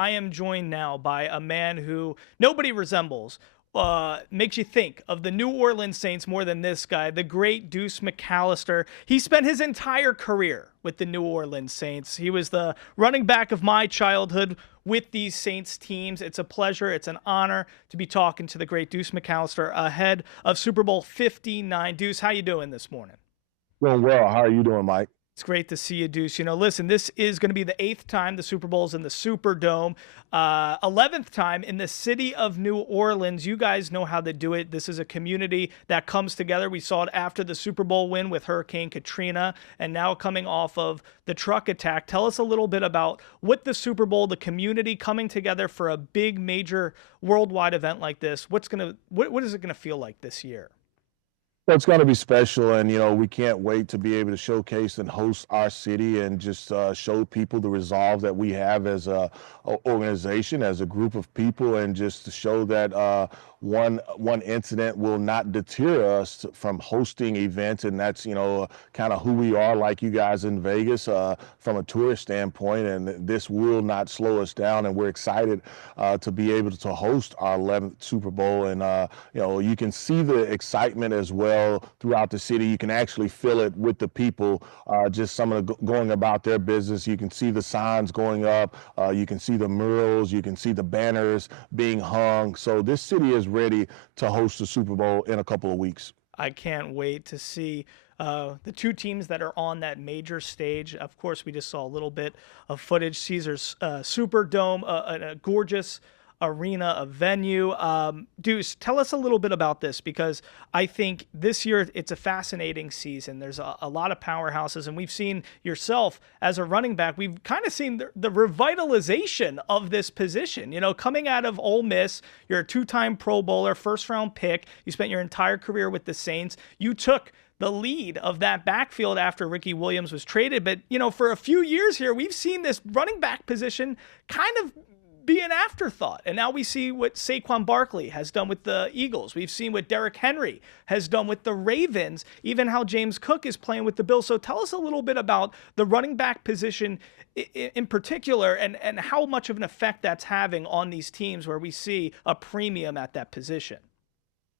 I am joined now by a man who nobody resembles. Makes you think of the New Orleans Saints more than this guy, the great Deuce McAllister. He spent his entire career with the New Orleans Saints. He was the running back of my childhood with these Saints teams. It's a pleasure, it's an honor to be talking to the great Deuce McAllister ahead of Super Bowl 59. Deuce, how you doing this morning? Doing well. How are you doing, Mike? It's great to see you, Deuce. You know, listen, this is going to be the 8th time the Super Bowl's in the Superdome, 11th time in the city of New Orleans. You guys know how to do it. This is a community that comes together. We saw it after the Super Bowl win with Hurricane Katrina, and now coming off of the truck attack. Tell us a little bit about what the Super Bowl, the community coming together for a big, major worldwide event like this. What is it going to feel like this year? Well, it's going to be special, and we can't wait to be able to showcase and host our city and just show people the resolve that we have as a organization, as a group of people, and just to show that one incident will not deter us from hosting events, and that's kind of who we are, like you guys in Vegas, from a tourist standpoint, and this will not slow us down, and we're excited to be able to host our 11th Super Bowl, and you can see the excitement as well throughout the city. You can actually feel it with the people, just some of the going about their business. You can see the signs going up, you can see the murals, you can see the banners being hung. So this city is ready to host the Super Bowl in a couple of weeks. I can't wait to see the two teams that are on that major stage. Of course, we just saw a little bit of footage. Caesars Superdome, a gorgeous arena, a venue. Deuce, tell us a little bit about this, because I think this year it's a fascinating season. There's a lot of powerhouses, and we've seen yourself as a running back. We've kind of seen the revitalization of this position. You know, coming out of Ole Miss, you're a two-time Pro Bowler, first-round pick. You spent your entire career with the Saints. You took the lead of that backfield after Ricky Williams was traded. But, for a few years here, we've seen this running back position kind of be an afterthought. And now we see what Saquon Barkley has done with the Eagles. We've seen what Derrick Henry has done with the Ravens, even how James Cook is playing with the Bills. So tell us a little bit about the running back position in particular, and how much of an effect that's having on these teams where we see a premium at that position.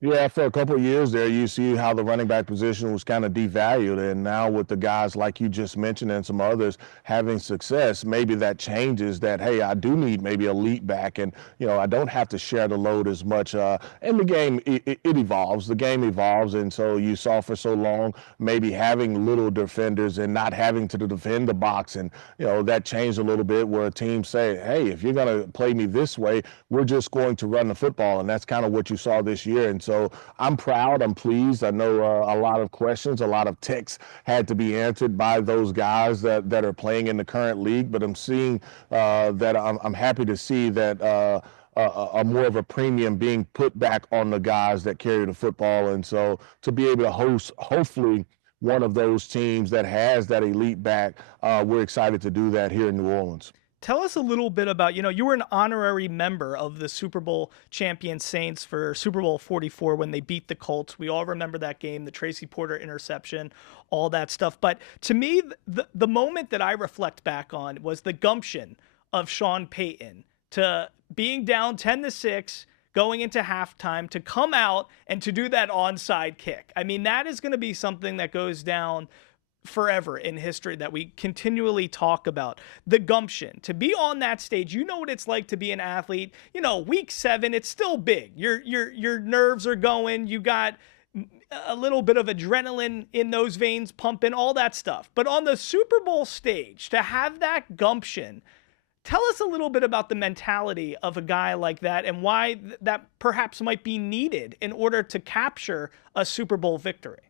Yeah, for a couple of years there, you see how the running back position was kind of devalued. And now with the guys like you just mentioned and some others having success, maybe that changes that, hey, I do need maybe a lead back, and, I don't have to share the load as much. And the game, it evolves. The game evolves. And so you saw for so long maybe having little defenders and not having to defend the box. And, that changed a little bit where a team say, hey, if you're going to play me this way, we're just going to run the football. And that's kind of what you saw this year. And so I'm proud, I'm pleased. I know a lot of questions, a lot of texts had to be answered by those guys that are playing in the current league, but I'm seeing that I'm happy to see that a more of a premium being put back on the guys that carry the football. And so to be able to host, hopefully, one of those teams that has that elite back, we're excited to do that here in New Orleans. Tell us a little bit about, you were an honorary member of the Super Bowl champion Saints for Super Bowl 44 when they beat the Colts. We all remember that game, the Tracy Porter interception, all that stuff. But to me, the moment that I reflect back on was the gumption of Sean Payton to being down 10-6, going into halftime, to come out and to do that onside kick. I mean, that is going to be something that goes down forever in history, that we continually talk about. The gumption to be on that stage. You know what it's like to be an athlete. Week 7, it's still big. Your nerves are going. You got a little bit of adrenaline in those veins pumping, all that stuff. But on the Super Bowl stage, to have that gumption, tell us a little bit about the mentality of a guy like that, and why that perhaps might be needed in order to capture a Super Bowl victory.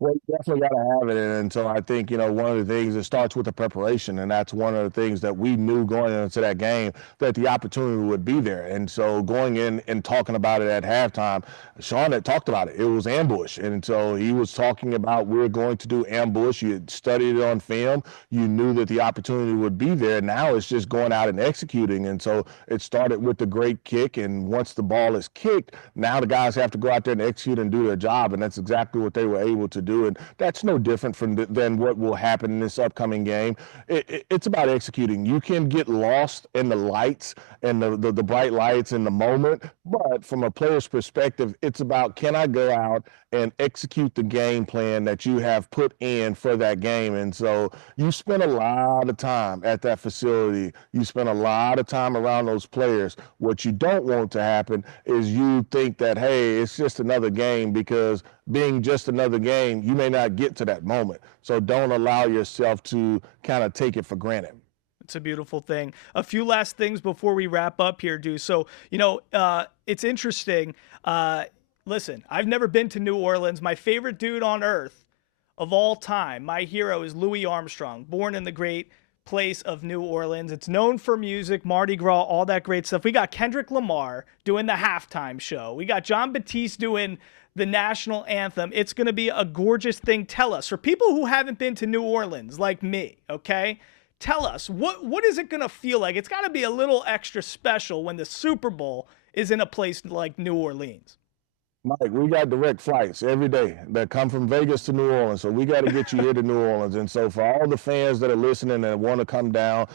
Well, you definitely got to have it. And so I think, one of the things, it starts with the preparation. And that's one of the things that we knew going into that game, that the opportunity would be there. And so going in and talking about it at halftime, Sean had talked about it. It was ambush. And so he was talking about, we're going to do ambush. You had studied it on film. You knew that the opportunity would be there. Now it's just going out and executing. And so it started with the great kick. And once the ball is kicked, now the guys have to go out there and execute and do their job. And that's exactly what they were able to do. And that's no different than what will happen in this upcoming game. It's about executing. You can get lost in the lights and the bright lights in the moment, but from a player's perspective, it's about, can I go out and execute the game plan that you have put in for that game? And so you spend a lot of time at that facility. You spend a lot of time around those players. What you don't want to happen is you think that, hey, it's just another game, because being just another game, you may not get to that moment. So don't allow yourself to kind of take it for granted. It's a beautiful thing. A few last things before we wrap up here, Deuce. So, it's interesting. Listen, I've never been to New Orleans. My favorite dude on earth of all time, my hero, is Louis Armstrong, born in the great place of New Orleans. It's known for music, Mardi Gras, all that great stuff. We got Kendrick Lamar doing the halftime show. We got John Batiste doing the national anthem. It's going to be a gorgeous thing. Tell us, for people who haven't been to New Orleans like me, okay? Tell us, what is it going to feel like? It's got to be a little extra special when the Super Bowl is in a place like New Orleans. Mike, we got direct flights every day that come from Vegas to New Orleans, so we got to get you here to New Orleans. And so for all the fans that are listening and want to come down,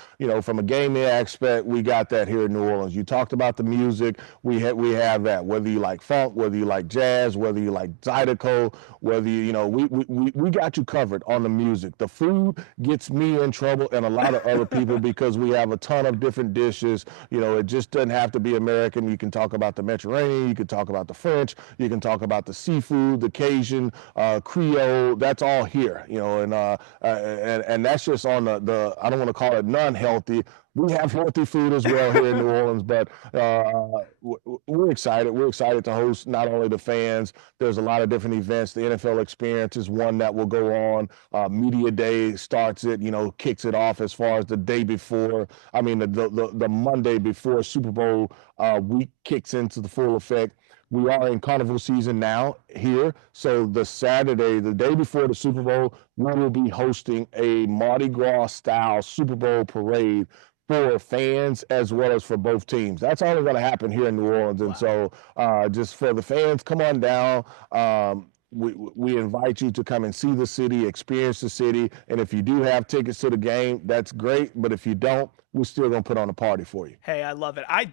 from a gaming aspect, we got that here in New Orleans. You talked about the music, we have that. Whether you like funk, whether you like jazz, whether you like Zydeco, whether we got you covered on the music. The food gets me in trouble and a lot of other people because we have a ton of different dishes. It just doesn't have to be American. You can talk about the Mediterranean, you can talk about the French. You can talk about the seafood, the Cajun, Creole. That's all here, and that's just on the I don't want to call it non-healthy. We have healthy food as well here in New Orleans, but we're excited. We're excited to host not only the fans. There's a lot of different events. The NFL Experience is one that will go on. Media Day starts it, kicks it off as far as the day before. I mean, the Monday before Super Bowl week kicks into the full effect. We are in carnival season now here. So the Saturday, the day before the Super Bowl, we will be hosting a Mardi Gras style Super Bowl parade for fans as well as for both teams. That's all going to happen here in New Orleans. And so just for the fans, come on down. We invite you to come and see the city, experience the city. And if you do have tickets to the game, that's great. But if you don't, we're still going to put on a party for you. Hey, I love it. I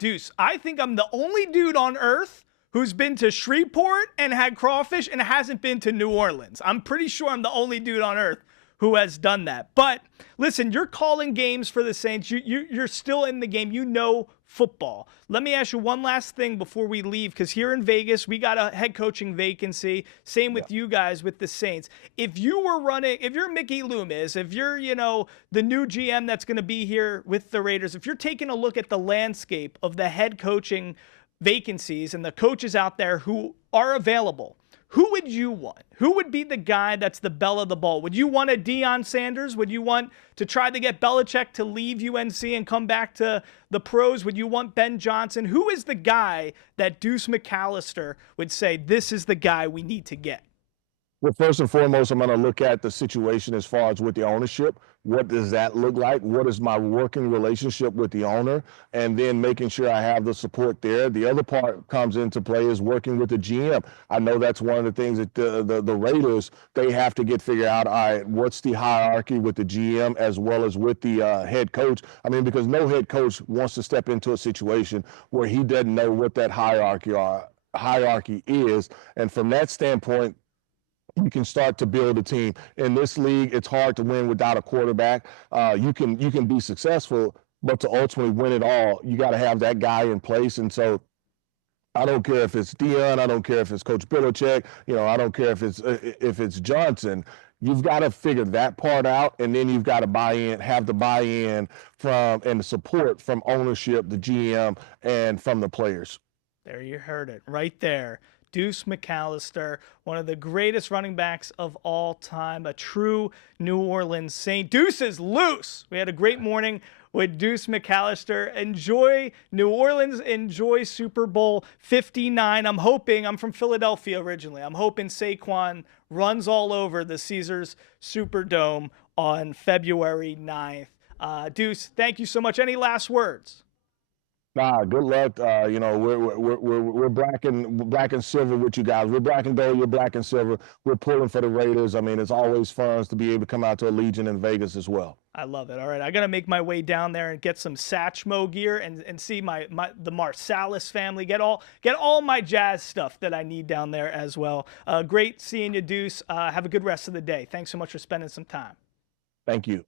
think I'm the only dude on earth who's been to Shreveport and had crawfish and hasn't been to New Orleans. I'm pretty sure I'm the only dude on earth who has done that. But listen, you're calling games for the Saints. You're still in the game. Football. Let me ask you one last thing before we leave, because here in Vegas, we got a head coaching vacancy. Same with you guys with the Saints. If you're Mickey Loomis, if you're, the new GM that's going to be here with the Raiders, if you're taking a look at the landscape of the head coaching vacancies and the coaches out there who are available, who would you want? Who would be the guy that's the belle of the ball? Would you want a Deion Sanders? Would you want to try to get Belichick to leave UNC and come back to the pros? Would you want Ben Johnson? Who is the guy that Deuce McAllister would say, this is the guy we need to get? Well, first and foremost, I'm going to look at the situation as far as with the ownership. What does that look like? What is my working relationship with the owner? And then making sure I have the support there. The other part comes into play is working with the GM. I know that's one of the things that the Raiders, they have to get figured out. All right, what's the hierarchy with the GM as well as with the head coach? I mean, because no head coach wants to step into a situation where he doesn't know what that hierarchy is. And from that standpoint, you can start to build a team. In this league, it's hard to win without a quarterback. You can be successful, but to ultimately win it all, you got to have that guy in place. And so I don't care if it's Deion, I don't care if it's Coach Belichick, I don't care if it's Johnson. You've got to figure that part out, and then you've got to have the buy-in from and the support from ownership, the GM, and from the players. There you heard it right there. Deuce McAllister, one of the greatest running backs of all time, a true New Orleans Saint. Deuce is loose. We had a great morning with Deuce McAllister. Enjoy New Orleans. Enjoy Super Bowl 59. I'm from Philadelphia originally. I'm hoping Saquon runs all over the Caesars Superdome on February 9th. Deuce, thank you so much. Any last words? Nah, good luck. You know, we're black and silver with you guys. We're black and gold. You're black and silver. We're pulling for the Raiders. I mean, it's always fun to be able to come out to Allegiant in Vegas as well. I love it. All right, I gotta make my way down there and get some Satchmo gear and see the Marsalis family. Get all my jazz stuff that I need down there as well. Great seeing you, Deuce. Have a good rest of the day. Thanks so much for spending some time. Thank you.